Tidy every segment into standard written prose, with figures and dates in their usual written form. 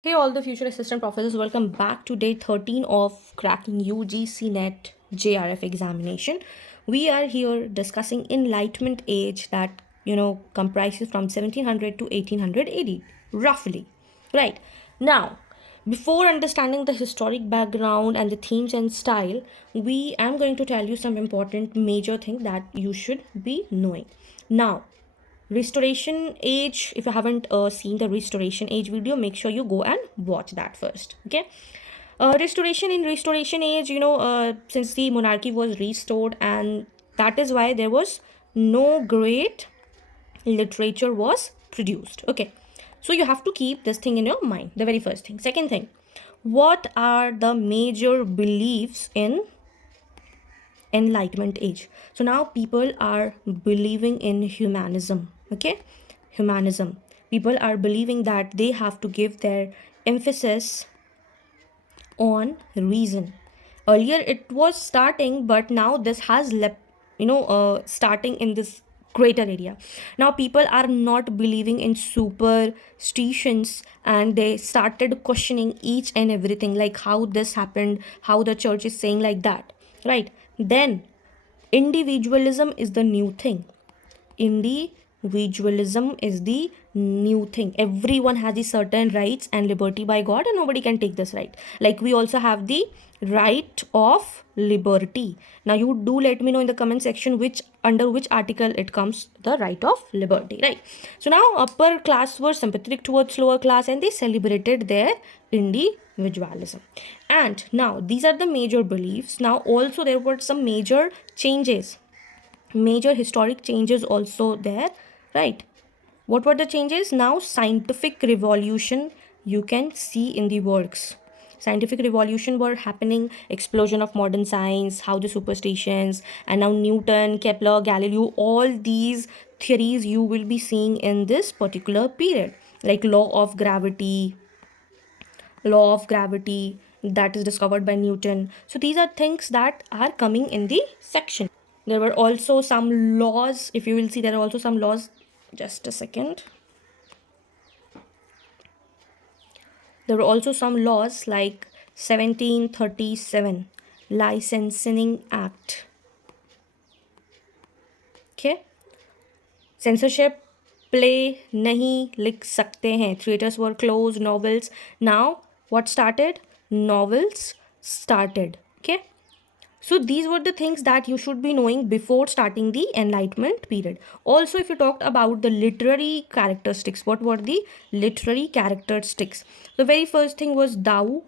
Hey, all the future assistant professors, welcome back to day 13 of cracking UGC NET JRF examination. We are here discussing Enlightenment Age that, comprises from 1700 to 1800 AD, roughly. Right. Now, before understanding the historic background and the themes and style, we am going to tell you some important major thing that you should be knowing. Now, Restoration Age, if you haven't seen the Restoration Age video, make sure you go and watch that first. Okay. Restoration Age, since the monarchy was restored, and that is why there was no great literature was produced. Okay, so you have to keep this thing in your mind, the very first thing. Second thing, what are the major beliefs in Enlightenment Age? So now people are believing in humanism. Okay, humanism. People are believing that they have to give their emphasis on reason. Earlier it was starting, but now this has left, starting in this greater area. Now people are not believing in superstitions, and they started questioning each and everything, like how this happened, how the church is saying like that, right? Then individualism is the new thing. Individualism is the new thing. Everyone has the certain rights and liberty by God, and nobody can take this right. Like we also have the right of liberty. Now you do let me know in the comment section which under which article it comes, the right of liberty, right? So now upper class were sympathetic towards lower class, and they celebrated their individualism. And now these are the major beliefs. Now also there were some major changes, major historic changes also there, right? What were the changes? Now scientific revolution you can see in the works. Scientific revolution were happening, explosion of modern science, how the superstitions, and now Newton, Kepler, Galileo, all these theories you will be seeing in this particular period, like law of gravity that is discovered by Newton. So these are things that are coming in the section. There were also some laws. If you will see, there are also some laws. Just a second. There were also some laws like 1737 Licensing Act. Okay. Censorship, play नहीं लिख सकते हैं. Theaters were closed. Novels. Now what started? Novels started. Okay. So these were the things that you should be knowing before starting the Enlightenment period. Also, if you talked about the literary characteristics, what were the literary characteristics? The very first thing was thou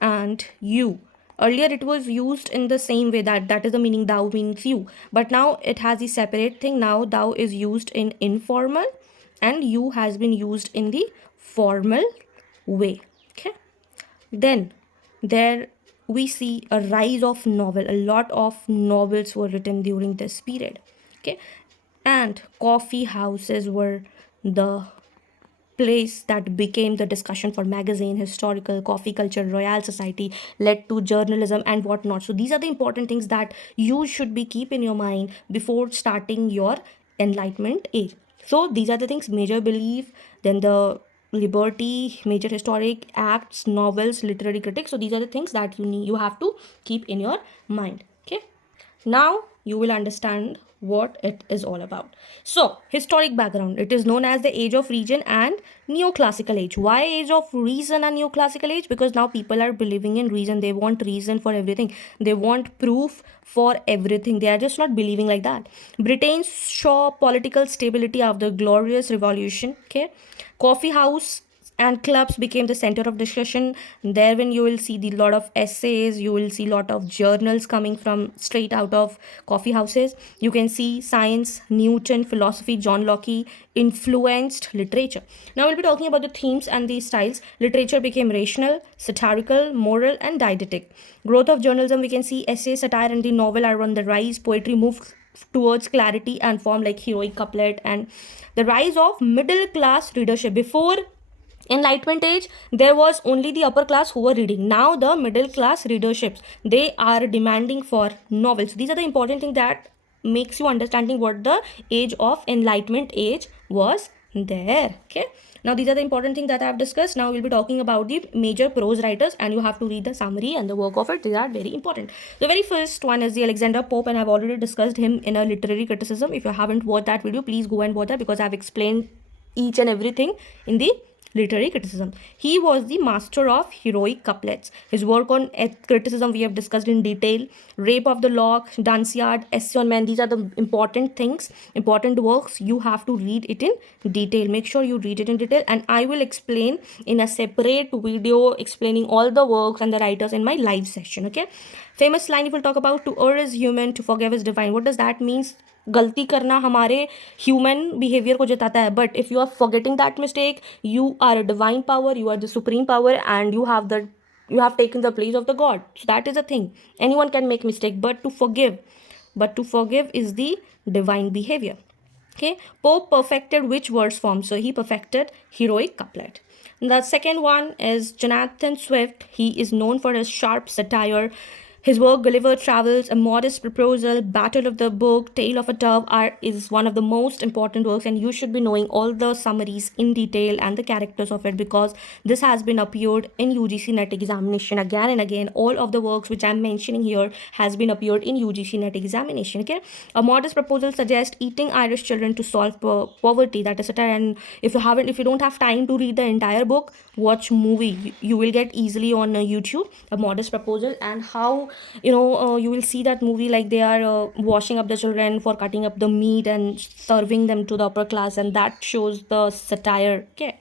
and you. Earlier it was used in the same way, that is the meaning, thou means you. But now it has a separate thing. Now thou is used in informal, and you has been used in the formal way. Okay. Then there we see a rise of novel. A lot of novels were written during this period. Okay. And coffee houses were the place that became the discussion for magazine, historical, coffee culture, royal society, led to journalism and whatnot. So these are the important things that you should be keep in your mind before starting your Enlightenment age. So these are the things: major belief, then the liberty, major historic acts, novels, literary critics. So these are the things that you have to keep in your mind. Okay. Now you will understand what it is all about. So historic background, it is known as the age of reason and neoclassical age. Why age of reason and neoclassical age? Because now people are believing in reason. They want reason for everything. They want proof for everything. They are just not believing like that. Britain saw political stability after the glorious revolution. Okay. Coffee house and clubs became the center of discussion. There when you will see the lot of essays, you will see lot of journals coming from straight out of coffee houses. You can see science, Newton, philosophy, John Locke influenced literature. Now we'll be talking about the themes and the styles. Literature became rational, satirical, moral, and didactic. Growth of journalism, we can see essay, satire, and the novel are on the rise. Poetry moved towards clarity and form, like heroic couplet. And the rise of middle class readership. Before Enlightenment age, there was only the upper class who were reading. Now the middle class readerships, they are demanding for novels. These are the important things that makes you understanding what the age of Enlightenment age was there. Okay. Now these are the important things that I have discussed. Now we'll be talking about the major prose writers, and you have to read the summary and the work of it. These are very important. The very first one is the Alexander Pope, and I've already discussed him in a literary criticism. If you haven't watched that video, please go and watch that, because I've explained each and everything in the literary criticism. He was the master of heroic couplets. His work on criticism we have discussed in detail. Rape of the Lock, Dunciad, Essay on Man, these are the important things, important works. You have to read it in detail. Make sure you read it in detail, and I will explain in a separate video explaining all the works and the writers in my live session. Okay, famous line, if we'll talk about, to err is human, to forgive is divine. What does that mean? गलती करना हमारे human behaviour को जताता है, but if you are forgetting that mistake, you are a divine power, you are the supreme power, and you have taken the place of the god. So that is a thing. Anyone can make mistake, but to forgive is the divine behavior. Okay, Pope perfected which verse form? So he perfected heroic couplet. The second one is Jonathan Swift. He is known for his sharp satire. His work Gulliver Travels, A Modest Proposal, Battle of the Book, Tale of a Dove is one of the most important works, and you should be knowing all the summaries in detail and the characters of it, because this has been appeared in UGC NET examination again and again. All of the works which I'm mentioning here has been appeared in UGC NET examination. Okay, A Modest Proposal suggests eating Irish children to solve poverty. That is satire, and if you don't have time to read the entire book, watch movie. You will get easily on YouTube A Modest Proposal, and how you will see that movie, like they are washing up the children for cutting up the meat and serving them to the upper class, and that shows the satire. Okay,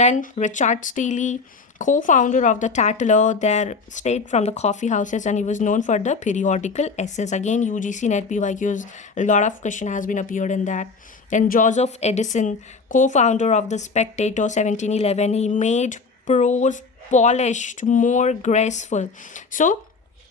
then Richard Steele, co-founder of the Tatler, they're straight from the coffee houses, and he was known for the periodical essays. Again, UGC NET PYQs, a lot of question has been appeared in that. Then Joseph Addison, co-founder of the Spectator, 1711, he made prose polished, more graceful. So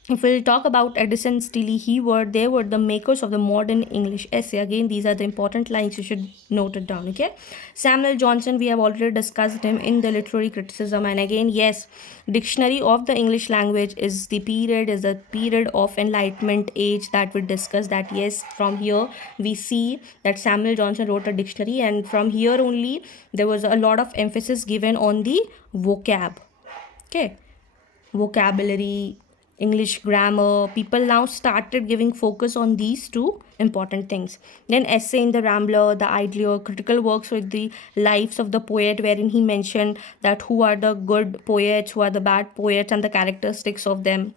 if we'll talk about Addison, Steele, they were the makers of the modern English essay. Again, these are the important lines, you should note it down. Okay, Samuel Johnson, we have already discussed him in the literary criticism, and again, yes, dictionary of the English language is the period of Enlightenment Age that we discussed. That yes, from here we see that Samuel Johnson wrote a dictionary, and from here only there was a lot of emphasis given on the vocab. Okay, vocabulary, English grammar. People now started giving focus on these two important things. Then Essay in the Rambler, The Idler, critical works with the lives of the poet, wherein he mentioned that who are the good poets, who are the bad poets, and the characteristics of them.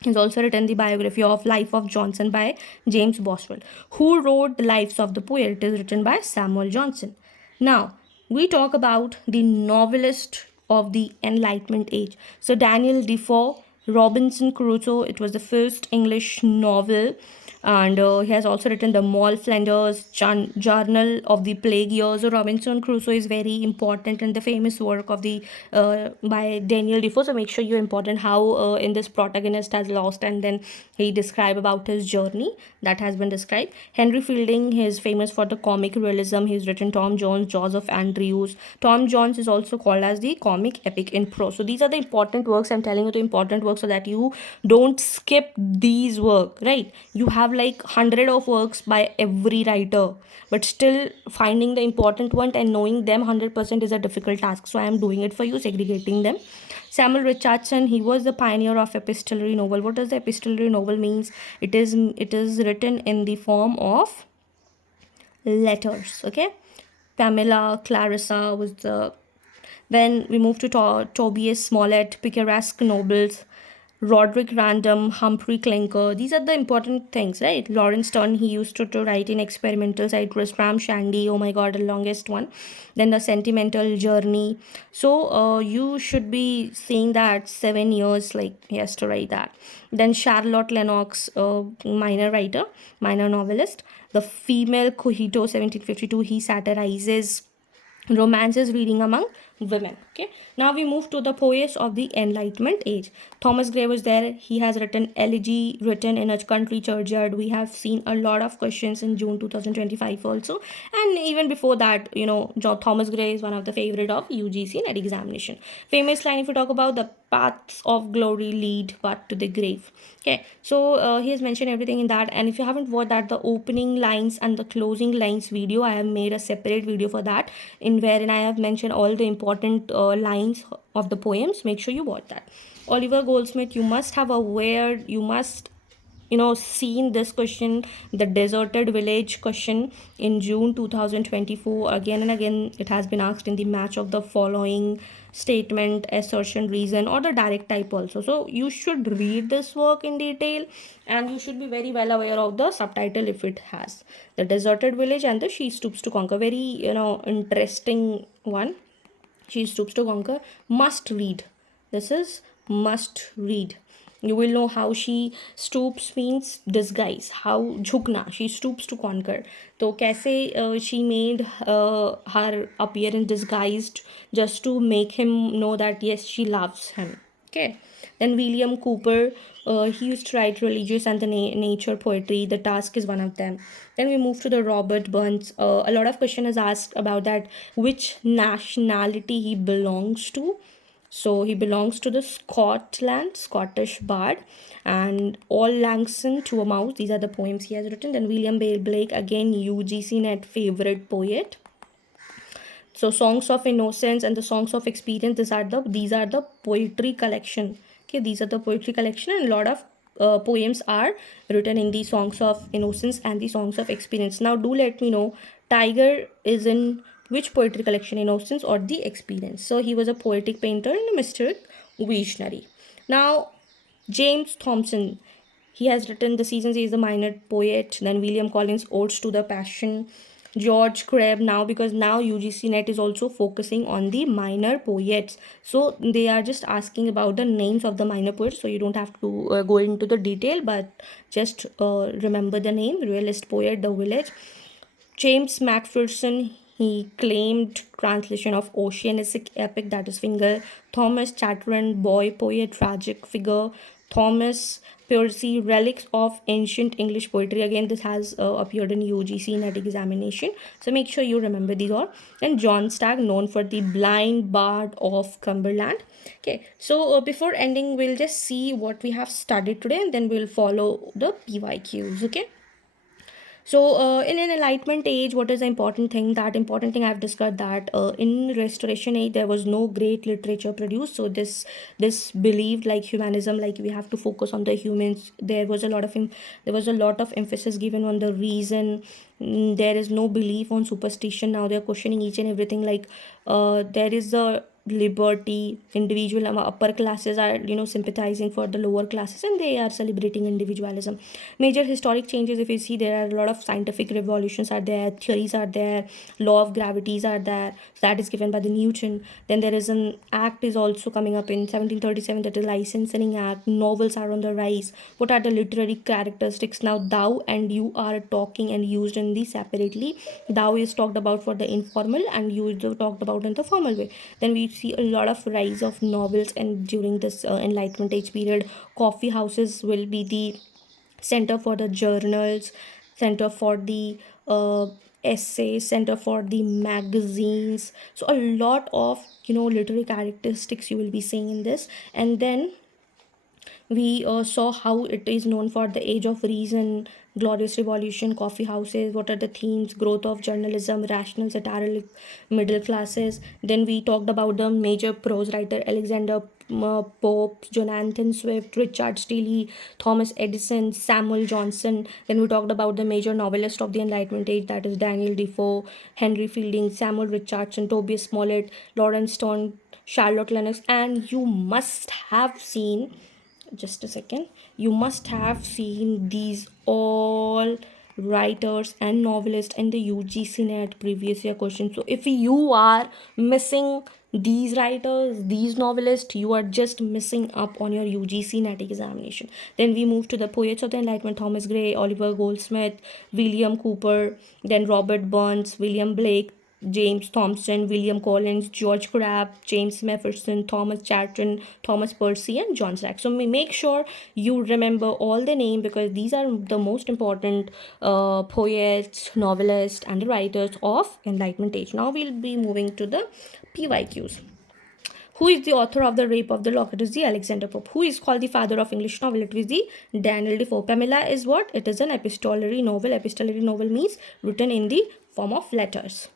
He's also written the biography of Life of Johnson by James Boswell. Who wrote the lives of the poet? It is written by Samuel Johnson. Now, we talk about the novelist of the Enlightenment Age. So Daniel Defoe, Robinson Crusoe, it was the first English novel, and he has also written the Moll Flanders Journal of the Plague Years. So Robinson Crusoe is very important and the famous work of the by Daniel Defoe. So make sure you're important how in this protagonist has lost, and then he describe about his journey that has been described. Henry Fielding, he is famous for the comic realism. He's written Tom Jones, Jaws of Andrews. Tom Jones is also called as the comic epic in prose. So these are the important works. I'm telling you the important works so that you don't skip these work, right? You have like 100 of works by every writer, but still finding the important one and knowing them 100% is a difficult task. So I am doing it for you, segregating them. Samuel Richardson, he was the pioneer of epistolary novel. What does the epistolary novel means? It is written in the form of letters. Okay, Pamela, Clarissa was the. Then we move to Tobias Smollett, Picaresque novels, Roderick Random, Humphrey Clinker. These are the important things, right? Lawrence Sterne, he used to write in experimental side. Tristram Shandy, oh my god, the longest one. Then the Sentimental Journey. So you should be seeing that 7 years like he has to write that. Then Charlotte Lennox, minor writer, minor novelist. The Female Cogito, 1752, he satirizes romances reading among women. Okay, now we move to the poets of the Enlightenment age. Thomas Gray was there. He has written Elegy, written in a country churchyard. We have seen a lot of questions in June 2025 also, and even before that, Thomas Gray is one of the favorite of UGC NET examination. Famous line, if we talk about, the paths of glory lead but to the grave. Okay, so he has mentioned everything in that, and if you haven't watched that, the opening lines and the closing lines video, I have made a separate video for that, in wherein I have mentioned all the important lines of the poems. Make sure you watch that. Oliver Goldsmith, you must have aware, you must seen this question, the deserted village question, in June 2024. Again and again it has been asked in the match of the following statement, assertion, reason, or the direct type also. So you should read this work in detail, and you should be very well aware of the subtitle if it has the deserted village and the she stoops to conquer. Very interesting one. She stoops to conquer, must read. This is must read. You will know how she stoops means disguise. How jhukna, she stoops to conquer. तो कैसे she made her appearance disguised just to make him know that yes, she loves him. Okay. Then William Cooper, he used to write religious and the nature poetry. The Task is one of them. Then we move to the Robert Burns. A lot of question is asked about that, which nationality he belongs to. So he belongs to the Scottish bard, and All Langston to a Mouse. These are the poems he has written. Then William Bale Blake, again UGC NET favorite poet. So Songs of Innocence and the Songs of Experience, these are the poetry collection. Okay, these are the poetry collection, and a lot of poems are written in the Songs of Innocence and the Songs of Experience. Now do let me know, Tiger is in which poetry collection, Innocence or the Experience? So he was a poetic painter and a mystic visionary. Now James Thomson, he has written The Seasons. He is a minor poet. Then William Collins, Odes to the Passion. George Crabbe, now because now UGC NET is also focusing on the minor poets, so they are just asking about the names of the minor poets, so you don't have to go into the detail, but just remember the name. Realist poet, The Village. James Macpherson, he claimed translation of Oceanic epic, that is Finger. Thomas Chatterton, boy poet, tragic figure. Thomas Percy, relics of ancient English poetry. Again, this has appeared in UGC NET examination, so make sure you remember these all. And John Stagg, known for the blind bard of Cumberland. Okay, so before ending, we'll just see what we have studied today, and then we'll follow the PYQs. Okay. So in an Enlightenment age, what is the important thing? That important thing I've discussed, that in Restoration age there was no great literature produced. So this believed like humanism, like we have to focus on the humans. There was a lot of emphasis given on the reason. There is no belief on superstition. Now they're questioning each and everything. Like there is a liberty, individual, upper classes are sympathizing for the lower classes, and they are celebrating individualism. Major historic changes, if you see, there are a lot of scientific revolutions are there, theories are there, law of gravities are there, that is given by the Newton. Then there is an act is also coming up in 1737, that is Licensing Act. Novels are on the rise. What are the literary characteristics? Now thou and you are talking and used in the separately. Thou is talked about for the informal, and you is talked about in the formal way. Then we see a lot of rise of novels, and during this Enlightenment age period, coffee houses will be the center for the journals, center for the essays, center for the magazines. So a lot of literary characteristics you will be seeing in this. And then we saw how it is known for the age of reason, glorious revolution, coffee houses, what are the themes, growth of journalism, rational satiric middle classes. Then we talked about the major prose writer, Alexander Pope, Jonathan Swift, Richard Steele, Thomas Addison, Samuel Johnson. Then we talked about the major novelist of the Enlightenment age, that is Daniel Defoe, Henry Fielding, Samuel Richardson, Tobias Smollett, Lawrence Sterne, Charlotte Lennox. And you must have seen, just a second, you must have seen these all writers and novelists in the UGC NET previous year questions. So if you are missing these writers, these novelists, you are just missing up on your UGC NET examination. Then we move to the poets of the Enlightenment: Thomas Gray, Oliver Goldsmith, William Cooper, then Robert Burns, William Blake, James Thomson, William Collins, George Crabbe, James Matheson, Thomas Chatton, Thomas Percy, and John Strack. So make sure you remember all the names because these are the most important poets, novelists, and the writers of Enlightenment Age. Now we'll be moving to the PYQs. Who is the author of The Rape of the Lock? It is the Alexander Pope. Who is called the father of English novel? It is the Daniel Defoe. Pamela is what? It is an epistolary novel. Epistolary novel means written in the form of letters.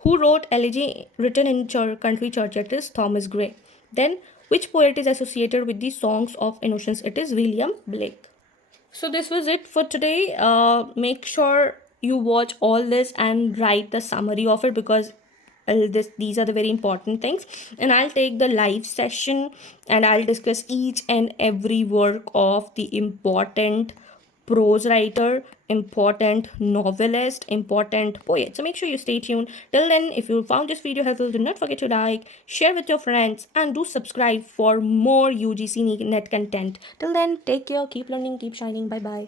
Who wrote Elegy written in country church? It is Thomas Gray. Then, which poet is associated with the Songs of Innocence? It is William Blake. So this was it for today. Make sure you watch all this and write the summary of it because these are the very important things, and I'll take the live session and I'll discuss each and every work of the important prose writer, important novelist, important poet. So make sure you stay tuned. Till then, if you found this video helpful, do not forget to like, share with your friends, and do subscribe for more UGC NET content. Till then, take care, keep learning, keep shining. Bye bye.